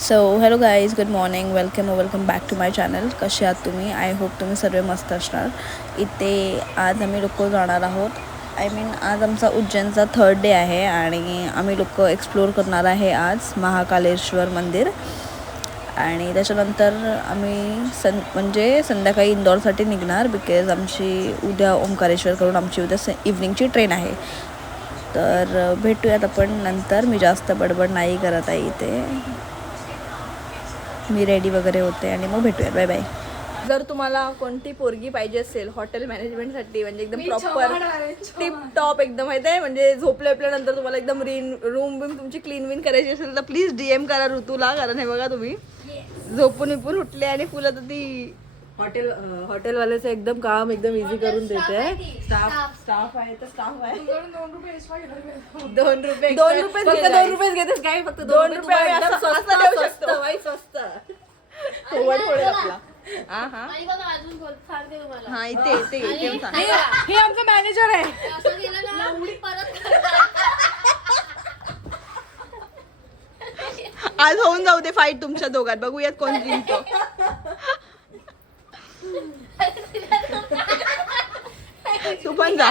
So hello guys, good morning, welcome back to my channel. कसे आहात तुम्ही? I hope तुम्ही सर्व मस्त असणार. इथे आज आम्ही लोक जाणार आहोत. आज आमचा उज्जैनचा 3rd डे आहे आणि आम्ही लोक एक्सप्लोर करणार आहे आज महाकालेश्वर मंदिर. आणि त्याच्यानंतर आम्ही संध्याकाळी इंदोरसाठी निघणार, बिकॉज आमची उद्या ओंकारेश्वरकडून आमची उद्या इव्हनिंगची ट्रेन आहे. तर भेटूयात आपण नंतर. मी जास्त बडबड नाही करत आहे इथे. मी रेडी वगैरे होते आणि मग भेटूया. Bye bye. जर तुम्हाला कोणती पोरगी पाहिजे असेल हॉटेल मॅनेजमेंटसाठी, म्हणजे एकदम प्रॉपर टिप टॉप एकदम माहिती आहे, म्हणजे झोपल्यानंतर तुम्हाला एकदम रूम बिम तुमची क्लीन विन करायची असेल तर प्लीज DM करा ऋतूला. कारण हे बघा, तुम्ही झोपून उठले आणि फुलं तर ती हॉटेलवाल्याचं एकदम काम एकदम इझी करून देते. स्टाफ आहे तर स्टाफ आहे. 2 रुपये घेतेस काय? फक्त 2 रुपये स्वस्त. हा इथे हे आमचं मॅनेजर आहे. आज होऊन जाऊ दे फाईट तुमच्या दोघात, बघूयात कोण जिंकतो. तू पण जा.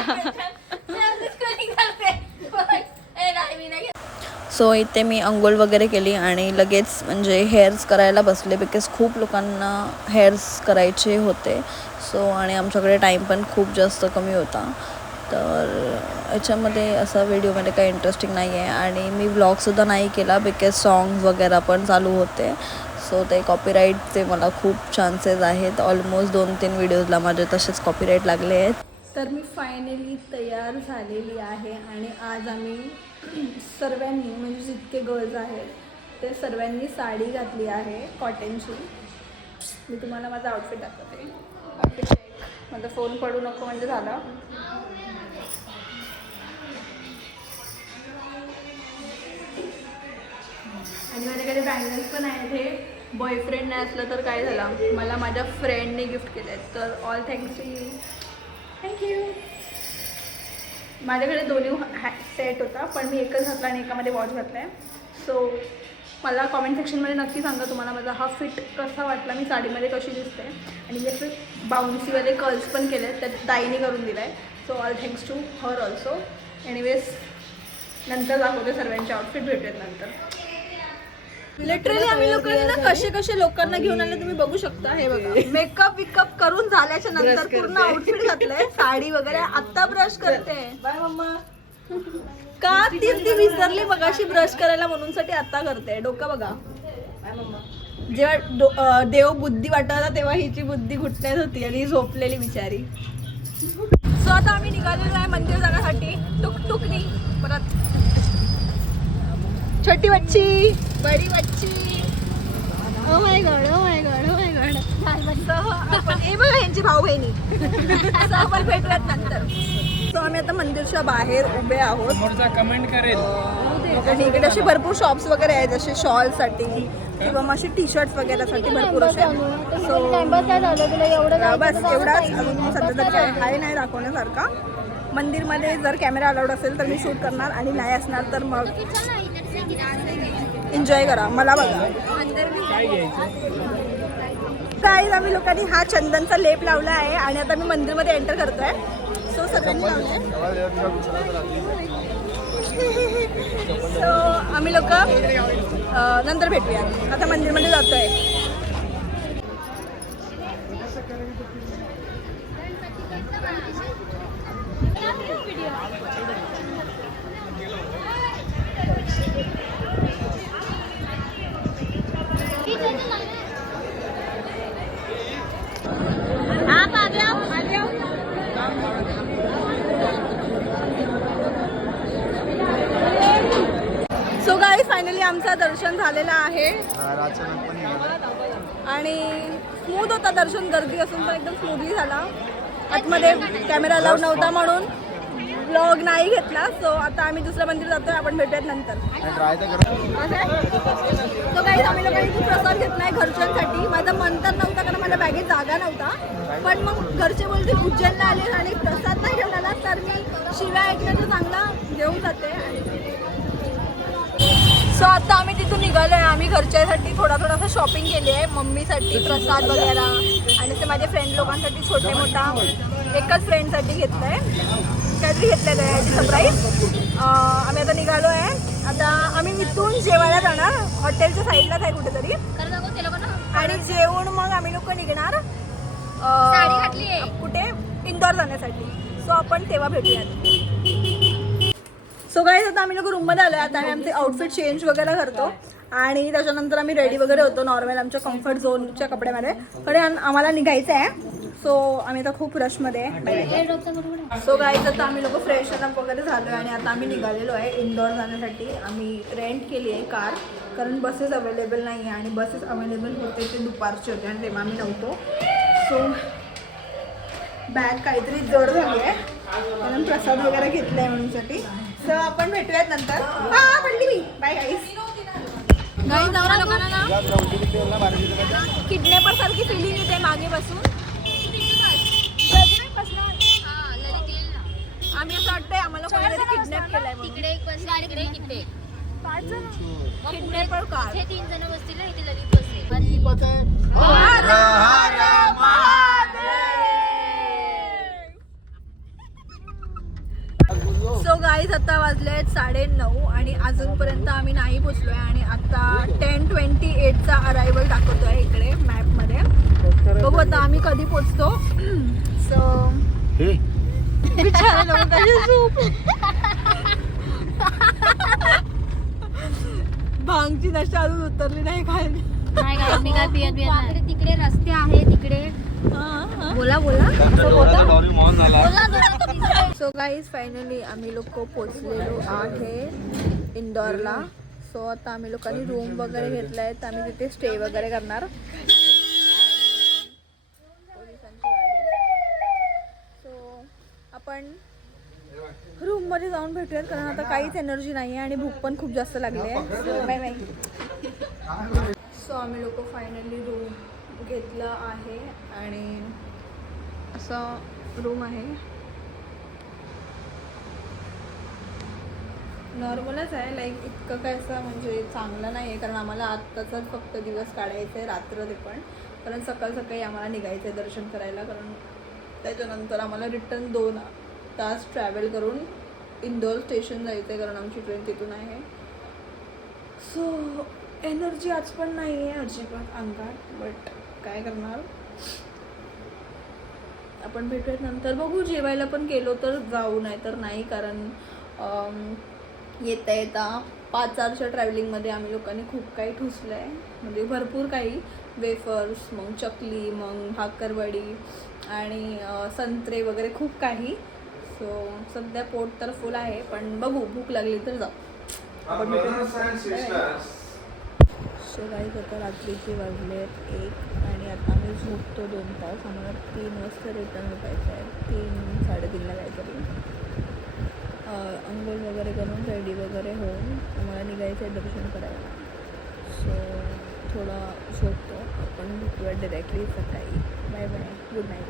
सो इथे मी अंघोळ वगैरे केली आणि लगेच म्हणजे हेअर्स करायला बसले, बिकॉज खूप लोकांना हेअर्स करायचे होते. सो आणि आमच्याकडे टाईम पण खूप जास्त कमी होता. तर याच्यामध्ये असा व्हिडिओमध्ये काही इंटरेस्टिंग नाही आहे आणि मी व्लॉगसुद्धा नाही केला, बिकॉज सॉंग्स वगैरे पण चालू होते. सो ते कॉपीराईटचे मला खूप चान्सेस आहेत. ऑलमोस्ट 2-3 व्हिडिओजला माझे तसेच कॉपीराईट लागले आहेत. तर मी फायनली तयार झालेली आहे आणि आज आम्ही सर्वांनी, म्हणजे जितके गर्ल्स आहेत ते सर्वांनी साडी घातली आहे कॉटनची. मी तुम्हाला माझा आउटफिट दाखवते. Outfit check. माझा फोन पडू नको म्हणजे झालं. आणि माझ्याकडे बँगल्स पण आहेत. हे बॉयफ्रेंड नाही असलं तर काय झालं, मला माझ्या फ्रेंडने गिफ्ट केले आहेत. तर all thanks to you. Thank you. माझ्याकडे दोन्ही सेट होता, पण मी एकच घातला आणि एकामध्ये वॉच घातला आहे. सो मला कॉमेंट सेक्शनमध्ये नक्की सांगा तुम्हाला माझा हा फिट कसा वाटला, मी साडीमध्ये कशी दिसते. आणि मी असे बाउन्सीवाले कर्ल्स पण केले आहेत, त्यात ताईने करून दिला आहे. So all thanks to her also. Anyways नंतर दाखवते सर्वांचे आउटफिट, भेटूयात नंतर. लिटरली आम्ही लोकांनी ना कसे लोकांना घेऊन आले तुम्ही बघू शकता. हे बघा, मेकअप करून झाल्याच्या नंतर पूर्ण आउटफिट घातलंय, साडी वगैरे. आता ब्रश करते. बाय मम्मा. का ती विसरली मगाशी ब्रश करायला, म्हणून साठी आता करते. डोकं बघा. बाय मम्मा. जेव्हा देव बुद्धी वाटायला तेव्हा हिची बुद्धी घुटण्यात होती आणि झोपलेली बिचारी. सो आता आम्ही निघालेलो आहे मंदिर जाण्यासाठी. टुकटुकनी परत. छोटी बच्ची, बडी बच्ची. Oh my God. हे बघा यांची भाऊ बहिणी. आपण भेटूयात नंतर. सो आम्ही आता मंदिरच्या बाहेर उभे आहोत. कमेंट करेल. आणि इकडे असे भरपूर शॉप्स वगैरे आहेत, जसे शॉलसाठी किंवा मग असे टी-शर्ट्स वगैरेसाठी भरपूर असे. सो बस एवढाच. अजून सध्या तर काही नाही दाखवण्यासारखा. मंदिरमध्ये जर कॅमेरा अलाउड असेल तर मी शूट करणार, आणि नाही असणार तर मग एन्जॉय करा. मला बघा. काय आम्ही लोकांनी हा चंदनचा लेप लावला आहे आणि आता मी मंदिरमध्ये एंटर करतोय. सो सगळ्यांनी लावलंय. सो आम्ही लोक नंतर भेटूया. आता मंदिरमध्ये जातोय. सो गाईज, फायनली आमचं दर्शन झालेलं आहे आणि स्मूथ होता दर्शन. गर्दी असून पण एकदम स्मूथली झाला. आतमध्ये कॅमेरा अलाउड नव्हता म्हणून व्लॉग नाही घेतला. सो आता आम्ही दुसऱ्या मंदिर जातोय. आपण भेटूयात नंतर. तो काही आम्ही लोकांनी खूप प्रसाद घेतला आहे घरच्यांसाठी. माझं मन तर नव्हता, कारण माझ्या बॅगेत जागा नव्हता. पण मग घरचे बोलते उज्जैनला आले आणि प्रसाद नाही घेतला, तर मी शिव्या ऐकण्याचं चांगला घेऊन जाते. सो आता आम्ही तिथून निघालो आहे. आम्ही घरच्यासाठी थोडासा शॉपिंग केली आहे. मम्मीसाठी प्रसाद वगैरे आणि ते माझ्या फ्रेंड लोकांसाठी छोटे मोठा एकच फ्रेंडसाठी घेतलं आहे. काहीतरी घेतलं आहे याची सरप्राईज. आम्ही आता निघालो आहे. आता आम्ही इथून जेवायला जाणार. हॉटेलच्या साईडलाच आहे कुठेतरी आणि जेवून मग आम्ही लोक निघणार कुठे इंदोर जाण्यासाठी. सो आपण तेव्हा भेटूयात. सो गाईज आता आम्ही लोक रूममध्ये आलो आहे. आता आम्ही आमचे आउटफिट चेंज वगैरे करतो आणि त्याच्यानंतर आम्ही रेडी वगैरे होतो नॉर्मल आमच्या कम्फर्ट झोनच्या कपड्यामध्ये. कारण आम्हाला निघायचं आहे. सो आम्ही आता खूप रशमध्ये आहे. सो गाईज आता आम्ही लोक फ्रेशन अप वगैरे झालो आहे आणि आता आम्ही निघालेलो आहे इंदोर जाण्यासाठी. आम्ही रेंट केली आहे कार कारण बसेस अवेलेबल नाही आहे आणि बसेस अवेलेबल होते ते दुपारचे होते आणि तेव्हा आम्ही नव्हतो. सो बॅग काहीतरी जड झाली आहे कारण प्रसाद वगैरे घेतला आहे म्हणूनसाठी. सो आपण भेटूयात नंतर. पडली मी. Bye guys. किडनॅपर सारखी फिलिंग येते मागे बसून. आम्ही असं वाटतंय आम्हाला कोणीतरी किडनॅप केलाय. Kidnapper car. 3 जण बसतील इथे लगेच बसेल. सो गाईज आता वाजले आहेत 9:30 आणि अजूनपर्यंत आम्ही नाही पोचलो आहे आणि आता 10:28चा अरायवल दाखवतो आहे इकडे मॅपमध्ये. बघू आता आम्ही कधी पोचतो. सो भांगची नशा अजून उतरली नाही खाली. मी काय पियत नाही. तिकडे रस्ते आहे तिकडे. बोला. सो गाईज फायनली आम्ही लोक पोचलेलो आहे इंदोरला. सो आता आम्ही लोकांनी रूम वगैरे घेतला आहे तर आम्ही तिथे स्टे वगैरे करणार. सो आपण रूममध्ये जाऊन भेटूयात कारण आता काहीच एनर्जी नाही आहे आणि भूक पण खूप जास्त लागली आहे. So bye bye. सो आम्ही लोक फायनली रूम घेतलं आहे आणि असं रूम आहे. नॉर्मलच आहे लाईक इतकं काय असं म्हणजे चांगलं नाही आहे कारण आम्हाला आत्ताचाच फक्त दिवस काढायचं आहे रात्र ते पण. कारण सकाळी आम्हाला निघायचं आहे दर्शन करायला कारण त्याच्यानंतर आम्हाला रिटर्न 2 तास ट्रॅव्हल करून इंदोर स्टेशन जायचं आहे कारण आमची ट्रेन तिथून आहे. सो एनर्जी आज पण नाही आहे अजिबात अंगात. बट काय करणार. आपण भेटूयात नंतर. बघू जेवायला पण गेलो तर जाऊ नाही तर नाही कारण येता 5 आरच्या ट्रॅव्हलिंगमध्ये आम्ही लोकांनी खूप काही ठुसलं आहे म्हणजे भरपूर काही. वेफर्स मग चकली मग भाकरवडी आणि संत्रे वगैरे खूप काही. सो सध्या पोट तर फुल आहे पण बघू भूक लागली तर जाऊ. आपण सो गाईज आता रात्रीचे वाजले 1 आणि आता आम्ही झोपतो 2 तास. आम्हाला 3 वाजता रिटर्न उठायचं आहे. 3-3:30ला काहीतरी अंघोळ वगैरे करून रेडी वगैरे होऊन आम्हाला निघायचं आहे दर्शन करायला. सो थोडा झोपतो. आपण भेटूया डायरेक्टली सकाळी. Bye bye. Good night.